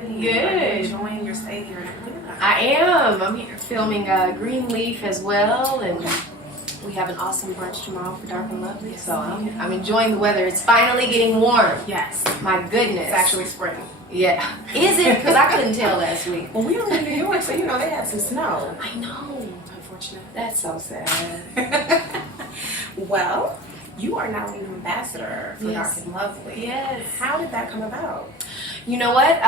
great. Good. Are you enjoying your stay here in Atlanta? I am. I'm here filming Greenleaf as well, and we have an awesome brunch tomorrow for Dark and Lovely. So I'm enjoying the weather. It's finally getting warm. Yes. My goodness. It's actually spring. Yeah. Is it? Because I couldn't tell last week. Well, we were in New York, so you know they had some snow. I know. Unfortunate. That's so sad. Well, you are now an ambassador for Yes. Dark and Lovely. Yes. How did that come about? You know what?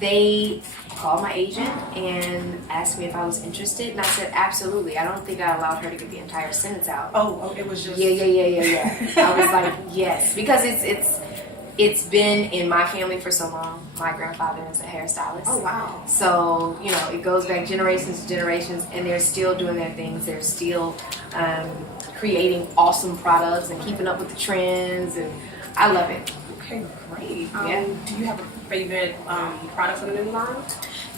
They called my agent and asked me if I was interested, and I said absolutely. I don't think I allowed her to get the entire sentence out. Oh, it was just... Yeah. I was like, yes, because it's been in my family for so long. My grandfather is a hairstylist. Oh, wow. So, you know, it goes back generations to generations, and they're still doing their things. They're still creating awesome products and keeping up with the trends, and I love it. Okay, great. Yeah. Do you have a favorite product for the new line?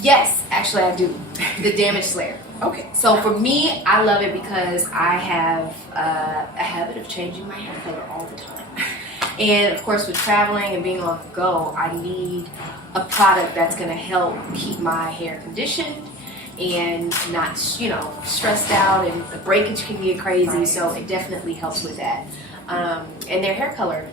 Yes, actually I do. The Damage Slayer. Okay. So for me, I love it because I have a habit of changing my hair color all the time. And of course, with traveling and being on the go, I need a product that's going to help keep my hair conditioned and not, you know, stressed out, and the breakage can get crazy. So it definitely helps with that. And their hair color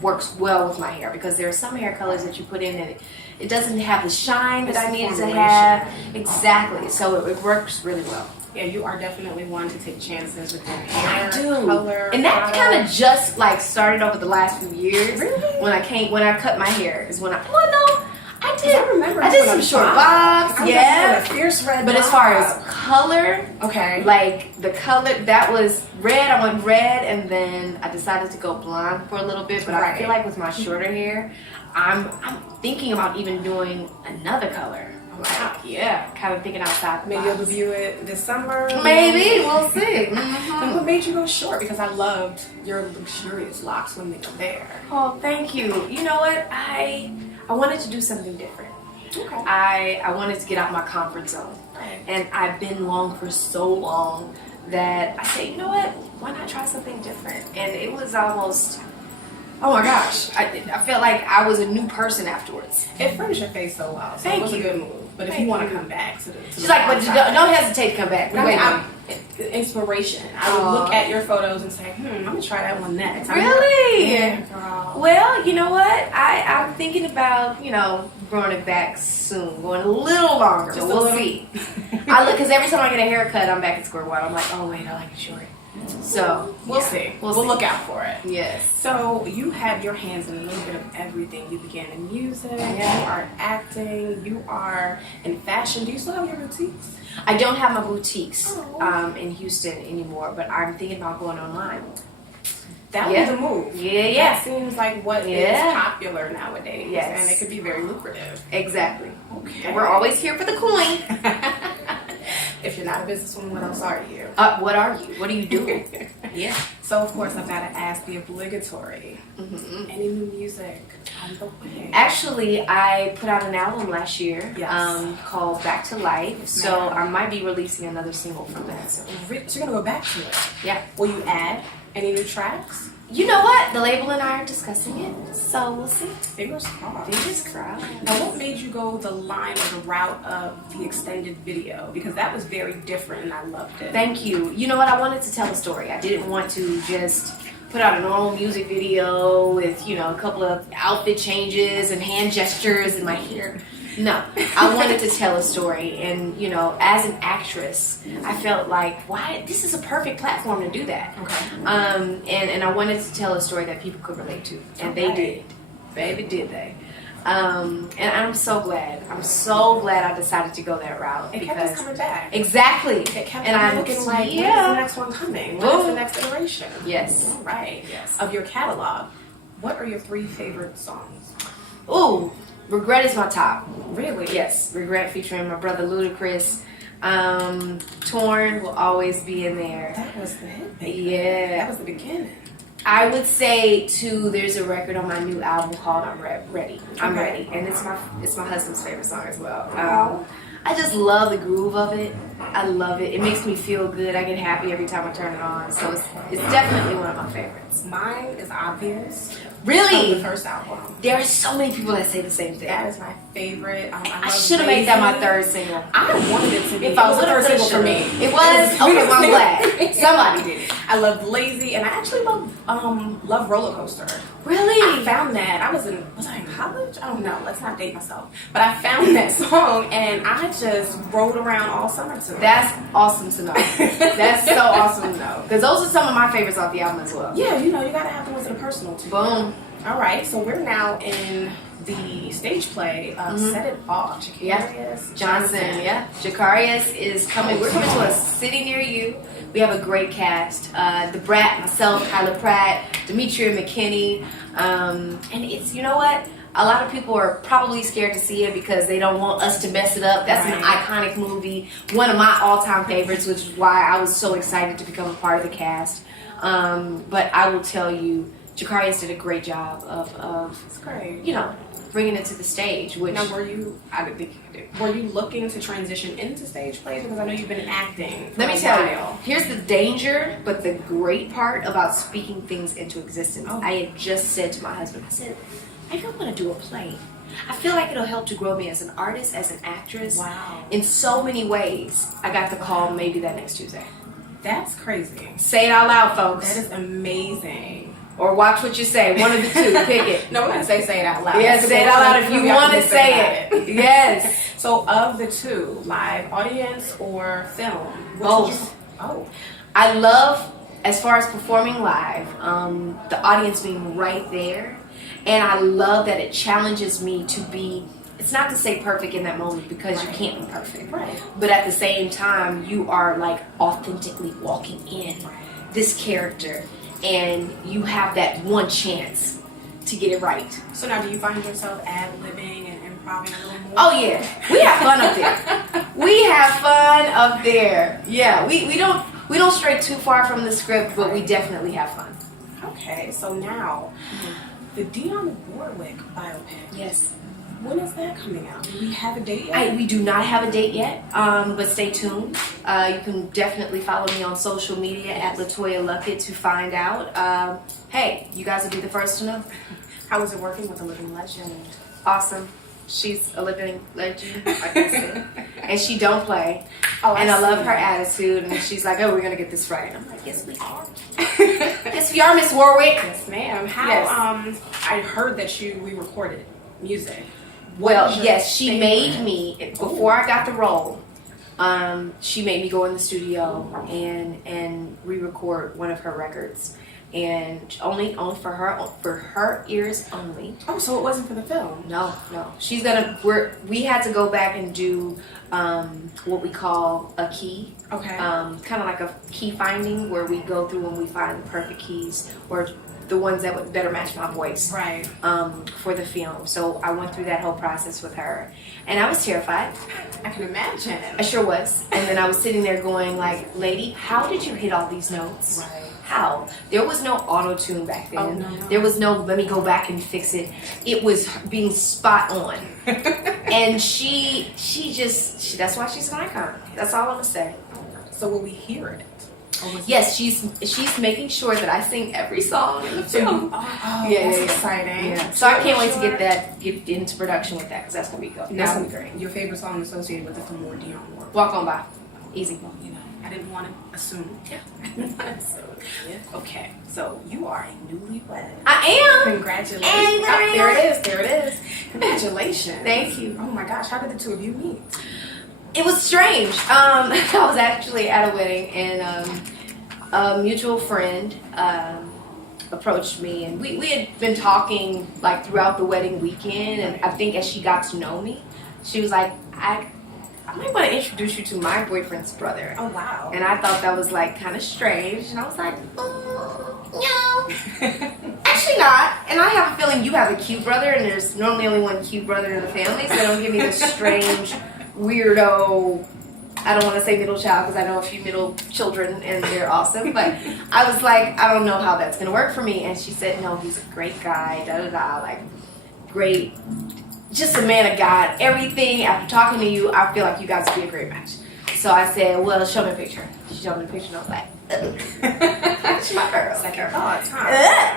works well with my hair, because there are some hair colors that you put in and it doesn't have the shine that I needed to have. Exactly. So it works really well. Yeah, you are definitely one to take chances with your hair color. And that kind of just like started over the last few years. Really? When I cut my hair is when I I did some short bobs, yeah. A fierce red But bob. as far as color, okay, like the color, that was red. I went red, and then I decided to go blonde for a little bit. But I feel like with my shorter hair, I'm thinking about even doing another color. Wow. Yeah, kind of thinking outside the maybe box. you'll review it this summer. Maybe, we'll see. And what made you go short? Because I loved your luxurious locks when they were there. Oh, thank you. You know what? I wanted to do something different. Okay. I wanted to get out my comfort zone. And I've been long for so long that I said, you know what? Why not try something different? And it was almost, oh my gosh. I felt like I was a new person afterwards. It furnished your face so well. So Thank it was you. a good move. But if you want to come back to the She's like, but don't hesitate to come back. I mean, inspiration. I would look at your photos and say, I'm going to try that one next. Really? Yeah, girl. Well, you know what? I'm thinking about, you know, growing it back soon, going a little longer. Just we'll see. Because every time I get a haircut, I'm back at square one. I'm like, oh wait, I like it short. So we'll see. We'll look out for it. Yes. So you have your hands in a little bit of everything. You began in music. You are acting. You are in fashion. Do you still have your boutiques? I don't have my boutiques in Houston anymore, but I'm thinking about going online. That would be the move. Yeah. That seems like what is popular nowadays. Yes. And it could be very lucrative. Exactly. Okay. We're always here for the coin. If you're not a businesswoman, what else are you? What are you? What are you doing? Yeah. So, of course, I've got to ask the obligatory. Any new music on the way? Actually, I put out an album last year called Back to Life. So I might be releasing another single from that. So you're going to go back to it? Yeah. Will you add any new tracks? You know what? The label and I are discussing it, so we'll see. Fingers crossed. Fingers crossed. Now, what made you go the line or the route of the extended video? Because that was very different, and I loved it. Thank you. You know what? I wanted to tell a story. I didn't want to just put out a normal music video with, you know, a couple of outfit changes and hand gestures and my hair. No, I wanted to tell a story, and you know, as an actress, I felt like, why? This is a perfect platform to do that. Okay. And I wanted to tell a story that people could relate to, and they did. Baby, did they? And I'm so glad. I'm so glad I decided to go that route. It kept us coming back. Exactly. It kept and I'm looking like, when's the next one coming? When's the next iteration? Yes. All right. Yes. Of your catalog, what are your 3 favorite songs? Ooh. Regret is my top. Really? Yes. Regret featuring my brother Ludacris. Torn will always be in there. That was the hit, baby. Yeah. That was the beginning. I would say too, there's a record on my new album called I'm Ready. I'm Ready. And it's my husband's favorite song as well. I just love the groove of it. I love it. It makes me feel good. I get happy every time I turn it on. So it's definitely one of my favorites. Mine is obvious. Really? The first album. There are so many people that say the same thing. That is my favorite. I should have made that my third single. I wanted it to be. If I was a third single for me. It was? Okay, well, I'm glad. Somebody did it. I loved Lazy, and I actually love Roller Coaster. Really? I found that. Was I in college? I don't know. Let's not date myself. But I found that song, and I just rode around all summer to it. That's awesome to know. That's so awesome to know. Because those are some of my favorites off the album as well. Yeah, you gotta have the ones that are personal too. Boom. All right, so we're now in the stage play of Set It Off. Jacarius Johnson. Yeah. Jacarius is coming. We're coming to a city near you. We have a great cast. The Brat, myself, Kyla Pratt, Demetria McKinney. And it's, you know what? A lot of people are probably scared to see it because they don't want us to mess it up. That's an iconic movie. One of my all-time favorites, which is why I was so excited to become a part of the cast. But I will tell you, Jacarius did a great job of That's great. Bringing it to the stage. Which now, I didn't think you could do. Were you looking to transition into stage plays? Because I know you've been acting. Let me tell you, here's the danger, but the great part about speaking things into existence. Oh. I had just said to my husband, I said, maybe I want to do a play. I feel like it'll help to grow me as an artist, as an actress. Wow. In so many ways. I got the call maybe that next Tuesday. That's crazy. Say it out loud, folks. That is amazing. Or watch what you say. One of the two. Pick it. No, we're going to say it out loud. Yeah, say it out loud if you want to say it. Yes. So, of the two, live audience or film? Both. Oh. I love, as far as performing live, the audience being right there. And I love that it challenges me to be, it's not to say perfect in that moment because you can't be perfect. Right. But at the same time, you are like authentically walking in this character. And you have that one chance to get it right. So now, do you find yourself ad-libbing and improvising a little more? Oh yeah, we have fun up there. We have fun up there. Yeah, we don't stray too far from the script, but we definitely have fun. Okay, so now the Dionne Warwick biopic. Yes. When is that coming out? Do we have a date yet? We do not have a date yet, but stay tuned. You can definitely follow me on social media at Letoya Luckett to find out. Hey, you guys will be the first to know. How is it working with a living legend? Awesome. She's a living legend, like I said. And she don't play. Oh, and I love her attitude. And she's like, oh, we're going to get this right. And I'm like, yes, we are. Yes, we are, Miss Warwick. Yes, ma'am. How, Yes. I heard that you re-recorded music. Well, yes, she made me, before I got the role, she made me go in the studio and re-record one of her records. And only for her ears only. Oh, so it wasn't for the film? No. She's we had to go back and do what we call a key. Okay. Kind of like a key finding where we go through and we find the perfect keys or the ones that would better match my voice. Right. For the film. So I went through that whole process with her. And I was terrified. I can imagine. I sure was. And then I was sitting there going like, lady, how did you hit all these notes? Right. How? There was no auto-tune back then. Oh, no. There was no, let me go back and fix it. It was being spot on. And she that's why she's an icon. That's all I'm gonna say. So will we hear it? Yes, she's making sure that I sing every song in the film. That's exciting. Yeah. So I can't wait to get into production with that because that's gonna be good. That's gonna be great. Your favorite song associated with the film or Dionne Warwick? Walk on by. Easy. Well, I didn't want to assume. Yeah. I didn't want to assume. Okay, so you are a newlywed. I am. Congratulations. Hey, there it is. Congratulations. Thank you. Oh my gosh, how did the two of you meet? It was strange. I was actually at a wedding and a mutual friend approached me and we had been talking like throughout the wedding weekend, and I think as she got to know me, she was like, I might want to introduce you to my boyfriend's brother. Oh wow. And I thought that was like kind of strange, and I was like, no, actually not. And I have a feeling you have a cute brother, and there's normally only one cute brother in the family, so don't give me this strange, weirdo, I don't want to say middle child because I know a few middle children and they're awesome, but I was like, I don't know how that's going to work for me. And she said, no, he's a great guy, like great, just a man of God. Everything, after talking to you, I feel like you guys would be a great match. So I said, well, show me a picture. She showed me a picture and I was like, that's my girl. Second thoughts, huh?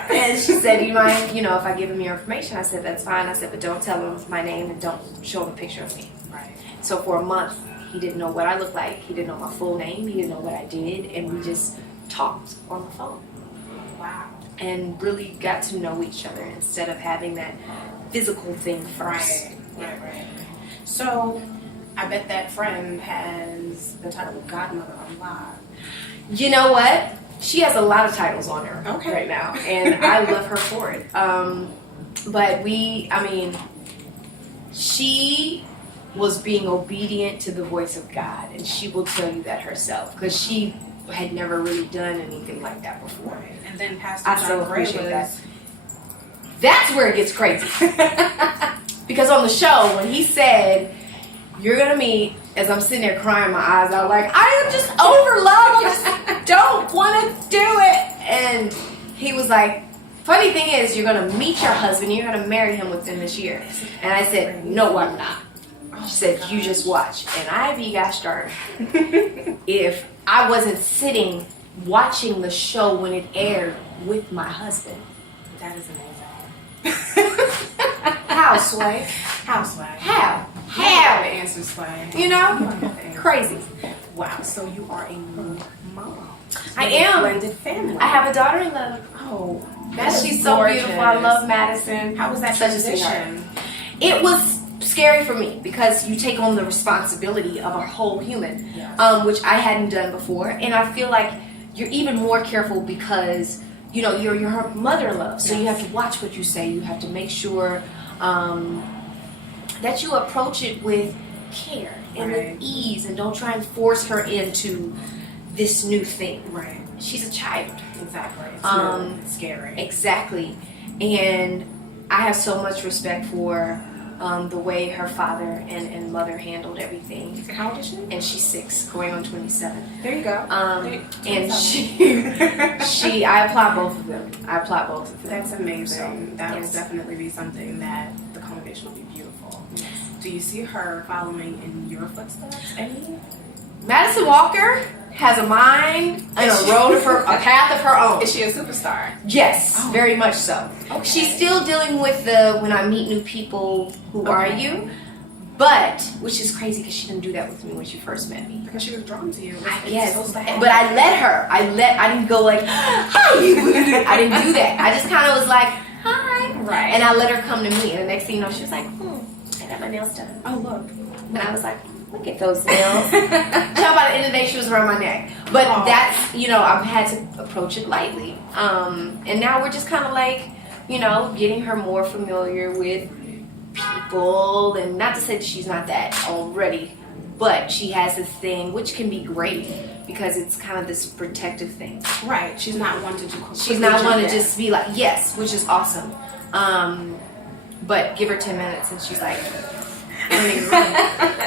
And she said, do you mind, if I give him your information? I said, that's fine. I said, but don't tell him my name and don't show him a picture of me. Right. So for a month, he didn't know what I looked like. He didn't know my full name. He didn't know what I did. And we just talked on the phone. Wow. And really got to know each other instead of having that physical thing first. Right. So, I bet that friend has the title of godmother a lot. You know what? She has a lot of titles on her Okay. right now, and I love her for it. But she was being obedient to the voice of God, and she will tell you that herself because she had never really done anything like that before. Right. And then Pastor I John so Gray appreciate that. was... That's where it gets crazy. Because on the show, when he said, you're going to meet, as I'm sitting there crying my eyes out, like, I am just over love. I just don't want to do it. And he was like, funny thing is, you're going to meet your husband. You're going to marry him within this year. And I said, no, I'm not. She said, you just watch. And I got started. If I wasn't sitting watching the show when it aired with my husband. That is amazing. How, Sway? How, Sway? How? You have the answer, Sway. You know? Crazy. Wow, so you are a new mom. I am. Blended family. I have a daughter-in-law. Oh, She's so gorgeous. beautiful. I love Madison. How was that Such a sweetheart. transition? It was scary for me because you take on the responsibility of a whole human, Yes. which I hadn't done before. And I feel like you're even more careful because, you're her mother-in-law. So you have to watch what you say. You have to make sure that you approach it with care and with ease and don't try and force her into this new thing. Right. She's a child. Exactly. It's scary. Exactly. And I have so much respect for the way her father and mother handled everything. How old is she? And she's 6, going on 27. There you go. And I applaud both of them. That's amazing. So, That yes. will definitely be something that the congregation will be beautiful. Yes. Do you see her following in your footsteps? Any? Madison Walker has a mind and a a path of her own. Is she a superstar? Yes, Oh. very much so. Okay. She's still dealing with when I meet new people, who are you? But, which is crazy because she didn't do that with me when she first met me. Because she was drawn to you. I It's guess. so sad. But I let her. I didn't go like, hi. I didn't do that. I just kind of was like, hi. Right. And I let her come to me. And the next thing you know, she was like, I got my nails done. Oh, look. And I was like, look at those nails. By the end of the day, she was around my neck. But that's, I've had to approach it lightly. And now we're just kind of like, getting her more familiar with people. And not to say that she's not that already, but she has this thing, which can be great because it's kind of this protective thing. Right. She's not one to She's not one to just be like, yes, which is awesome. But give her 10 minutes and she's like,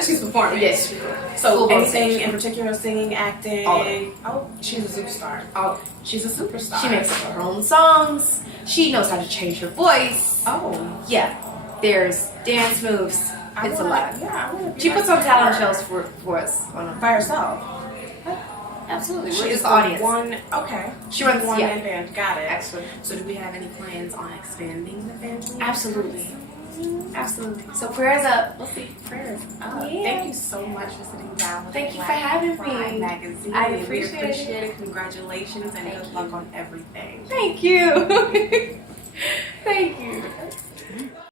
she's performing. Yes. So Full anything stage. in particular, singing, acting? All of it. Oh, she's a superstar. Oh, She's a superstar. she makes up her own songs. She knows how to change her voice. Oh. Yeah. There's dance moves. It's a lot. Yeah, I want to be She like puts on talent her. shows for us. By herself. Absolutely. She We're is just the the audience. one. Okay. She runs, one yeah. man band. Got it. Excellent. So, do we have any plans on expanding the family? Absolutely. Absolutely. So prayers up. We'll see. Prayers up. Yeah. Thank you so much for sitting down with Thank you Black for having Pride me. Magazine. I We appreciate it. Congratulations and Thank good you. luck on everything. Thank you. Thank you.